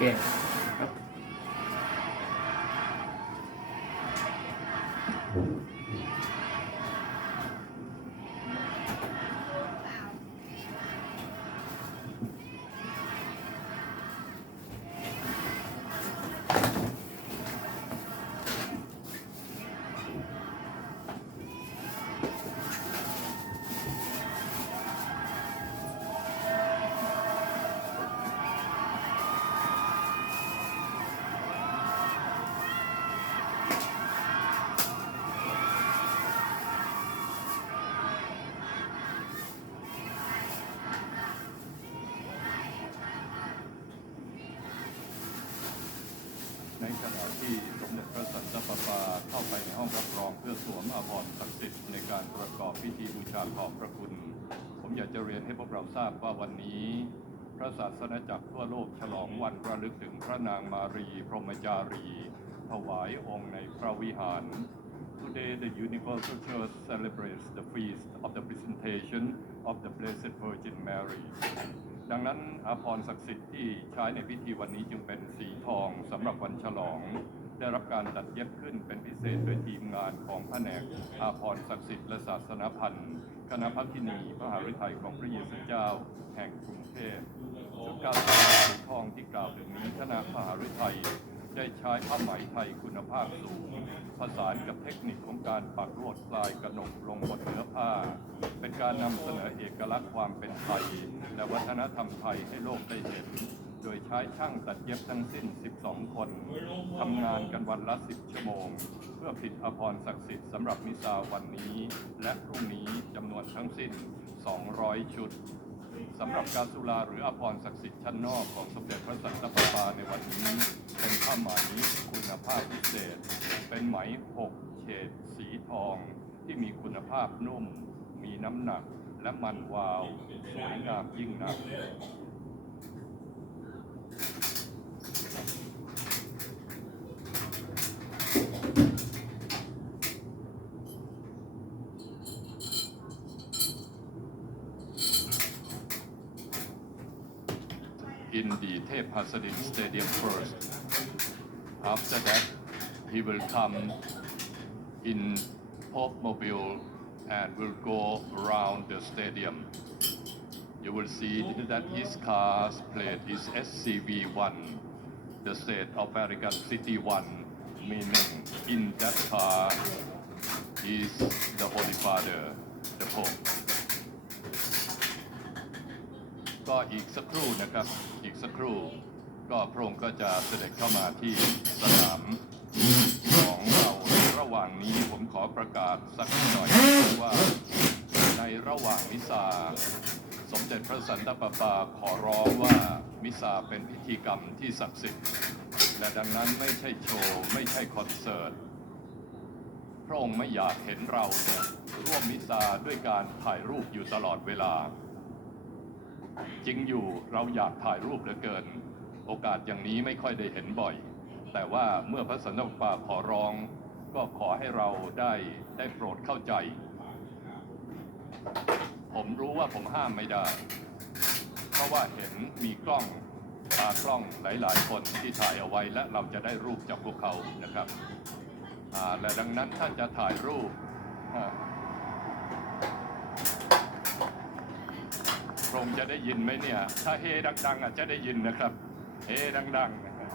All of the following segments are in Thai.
เในห้องรับรองเพื่อสวมอาภรณ์ศักดิ์สิทธิ์ในการประกอบพิธีบูชาขอบพระคุณ ผมอยากจะเรียนให้พวกเราทราบว่าวันนี้ พระศาสนาจักรทั่วโลกฉลองวันระลึกถึงพระนางมารีพรหมจารี ถวายองค์ในพระวิหาร Today the Universal Church celebrates the feast of the presentation of the Blessed Virgin Mary ดังนั้นอาภรณ์ศักดิ์สิทธิ์ที่ใช้ในพิธีวันนี้จึงเป็นสีทองสำหรับวันฉลอง ได้รับการตัดเย็บขึ้นเป็นพิเศษโดยทีมงานของแผนกอาภรณ์ศักดิ์สิทธิ์และศาสนพันธ์คณะพัฒนีพระหฤทัยของพระเยซูเจ้า แห่งกรุงเทพชุดการแสดงสีทองที่กล่าวถึงนี้คณะพระหฤทัยได้ใช้ผ้าไหมไทยคุณภาพสูง ผสานกับเทคนิคของการปักลวดลายกระหนกลงบนเนื้อผ้า เป็นการนำเสนอเอกลักษณ์ความเป็นไทย และวัฒนธรรมไทยให้โลกได้เห็น โดยใช้ช่างตัดเย็บทั้งสิ้น 12 คนทำงานกันวันละ 10 ชั่วโมง เพื่อผลิดอภรศักดิ์สิทธิ์สำหรับมิซาวันนี้ และพรุ่งนี้จำนวนทั้งสิ้น 200 ชุดสำหรับการสุราหรืออภรศักดิ์สิทธิ์ชั้นนอกของสมเด็จพระสันตะปาปาในวันนี้ เป็นผ้าไหมคุณภาพพิเศษ เป็นไหมหกเฉดสีทอง ที่มีคุณภาพนุ่ม มีน้ำหนักและมันวาว สวยงามยิ่งนัก in the Stadium first. After that, he will come in Pope Mobile and will go around the stadium. You will see that his car's plate is SCV1, the state of Vatican City 1, meaning in that car is the Holy Father, the Pope. ก็อีกสักครู่นะครับ อีกสักครู่ ก็พระองค์ก็จะเสด็จเข้ามาที่สนามของเราระหว่างนี้ผมขอประกาศสักหน่อยว่าในระหว่างมิซาสมเด็จพระสันตะปาปาขอร้องว่ามิซาเป็นพิธีกรรมที่ศักดิ์สิทธิ์และดังนั้นไม่ใช่โชว์ ไม่ใช่คอนเสิร์ตพระองค์ไม่อยากเห็นเราเนี่ยร่วมมิซาด้วยการถ่ายรูปอยู่ตลอดเวลา จริงอยู่เราอยากถ่ายรูปเหลือเกิน โอกาสอย่างนี้ไม่ค่อยได้เห็นบ่อย แต่ว่าเมื่อพระสนตะปาขอร้อง ก็ขอให้เราได้ได้โปรดเข้าใจ ผมรู้ว่าผมห้ามไม่ได้ เพราะว่าเห็นมีกล้องตากล้องหลาย ๆ คนที่ถ่ายเอาไว้และเราจะได้รูปจากพวกเขานะครับและดังนั้นถ้าจะถ่ายรูป อ่าพระองค์จะได้ยินไหมเนี่ย ถ้าเฮดังๆอาจจะได้ยินนะครับเฮดังๆนะครับ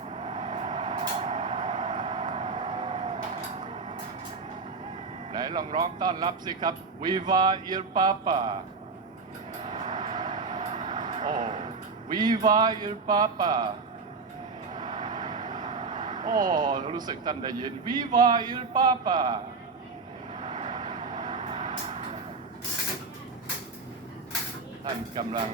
ไหนลองร้องต้อนรับสิครับ Viva il Papa โอ้ Viva il Papa โอ้รู้สึกท่านได้ยิน Viva il Papa ท่า นกำลัง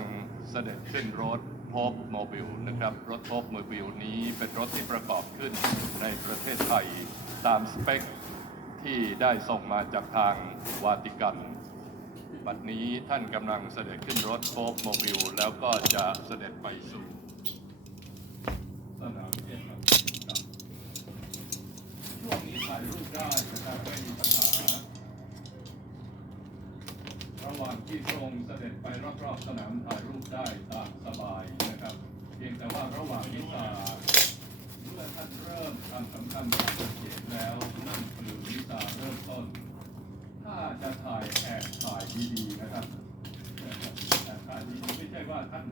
เสด็จขึ้นรถพบโมบิลนะครับ รถพบโมบิลนี้เป็นรถที่ประกอบขึ้นในประเทศไทยตามสเปคที่ได้ส่งมาจากทางวาติกัน บัดนี้ท่านกำลังเสด็จขึ้นรถโป๊บโมบิลแล้วก็จะเสด็จไปสู่สนามเทศครับช่วงนี้ถ่ายรูปได้นะครับไม่มีปัญหา ว่างที่พรงเสด็จไปรอบๆสนามถ่ายรูปได้ตามสบายนะครับ เพียงแต่ว่าระหว่างนิสาการสำคัญที่ชัดเจนแล้วนั่นคือวิชาเริ่มต้น ถ้าจะถ่ายแอบถ่ายดีๆนะครับแอบถ่ายดีไม่ใช่ว่าท่าน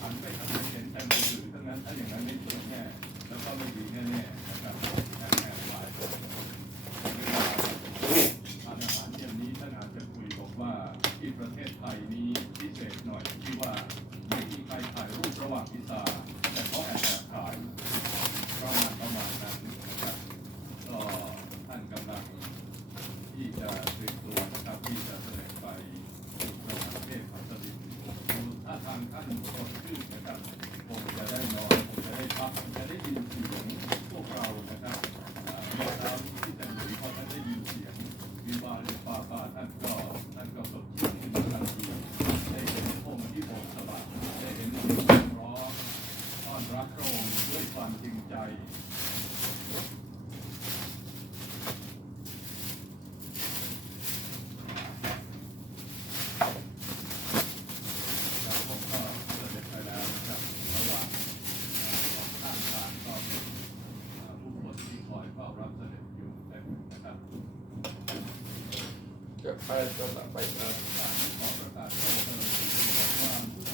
หันไปทางไหนเห็นแต่มือถือทั้งนั้นถ้าอย่างนั้นไม่สวยแน่แล้วก็ไม่ดีแน่ๆนะครับแอบแอบถ่ายทานอาหารเย็นนี้ท่านอาจจะคุยบอกว่าที่ประเทศไทยนี้พิเศษหน่อยที่ว่าไม่มีใครถ่ายรูประหว่างพิซาแต่เขาแอบแอบถ่ายประมาณประมาณนั้นนะครับก็ท่านกำลัง ที่จะเตรียมตัวนะครับที่จะแสดงไปสู่ประเทศพัสดุถ้าทางท่านสดชื่นนะครับคงจะได้นอนคงจะได้พักคงจะได้ยินเสียงพวกเรานะครับอ่าเมื่อเช้าที่แต่หนุ่ยพอท่านได้ยินเสียงวิวาหรือปาปาท่านก็ท่านก็สดชื่นขึ้นมาทันทีได้เห็นพงที่โบกสะบัดได้เห็นเสียงร้องต้อน รับพระองค์ด้วยความจริงใจครับผมก็เสด็จไปแล้วนะครับระหว่างสองข้างทางก็เป็นผู้คนที่คอยเฝ้ารับเสด็จอยู่เต็มนะครับจะไปจะไปนะการขอประกาศเพิ่มเติมว่า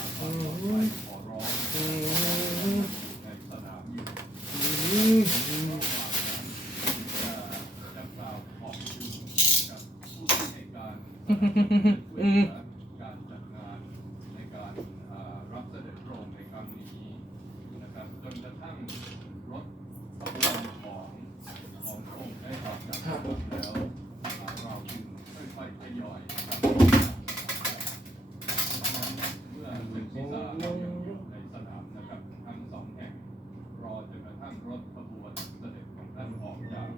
กาความปลอดภัยขอร้องในสนามอยู่ระหว่างนั้นจะจะกล่าวขอบคุณกับผู้ที่ให้การช่วยเหลือการจัดงานในการอ่ารับเสด็จพระองค์ในครั้งนี้นะครับจนกระทั่งรถขบวนของขององค์ได้ออกจากขบวนแล้วอ่าเราจึงค่อยๆทยอยนะครับ เมื่อเป็นศีรษะเรายังอยู่ในสนามนะครับทั้งสองแห่ง รอจนกระทั่งรถขบวนเสด็จของท่านออกจาก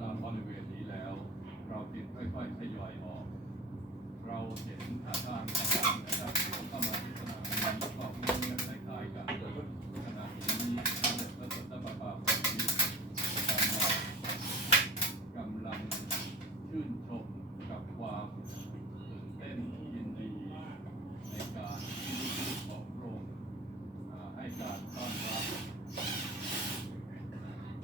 อ่าบริเวณนี้แล้ว เราจึงค่อยๆทยอยออก เราเห็นท่าทางต่างๆนะครับเข้ามาที่สนามนี้ก็พูดกันคล้ายๆกันขณะนี้ท่านพระสัตตปาปาปฏิกำลังชื่นชมกับความตื่นเต้นยินดี ในการที่ลูกๆของพระองค์อ่าให้การต้อนรับ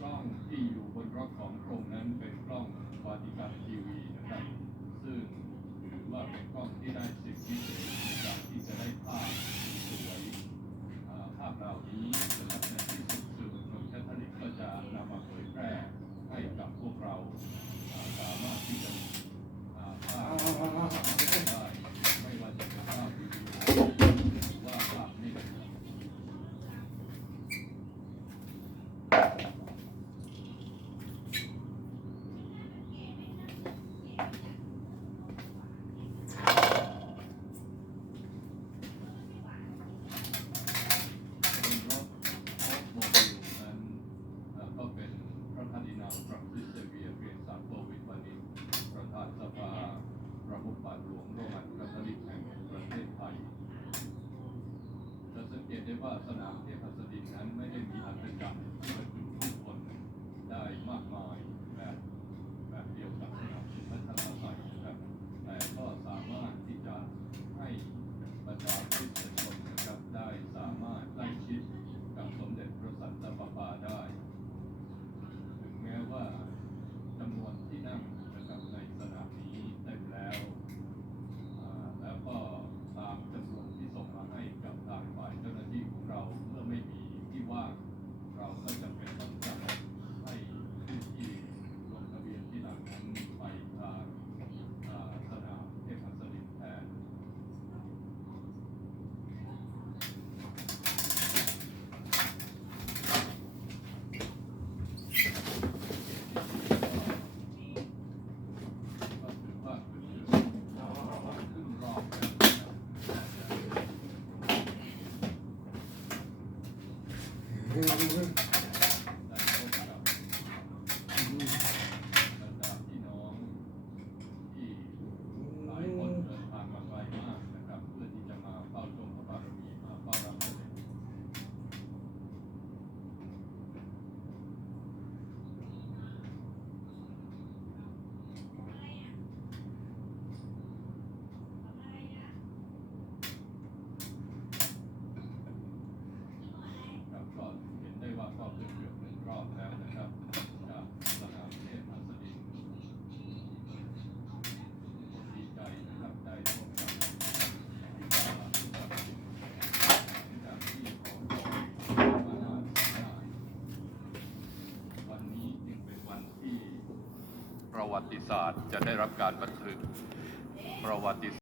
กล้องที่อยู่บนรถของพระองค์นั้นเป็นกล้องวาติกันทีวีนะครับ ซึ่งถือว่าเป็นกล้อง ที่ได้สิทธิพิเศษในการที่จะได้ภาพสวยภาพเหล่านี้นะในที่สุดสื่อมวลชนแคทอลิกก็จะนำมาเผยแพร่ให้กับพวกเราสามารถที่จะภาพได้ไม่ว่าจะเป็นภาพวิดีโอหรือว่าภาพนิ่ง ศาสตร์ จะได้รับการบันทึกประวัติ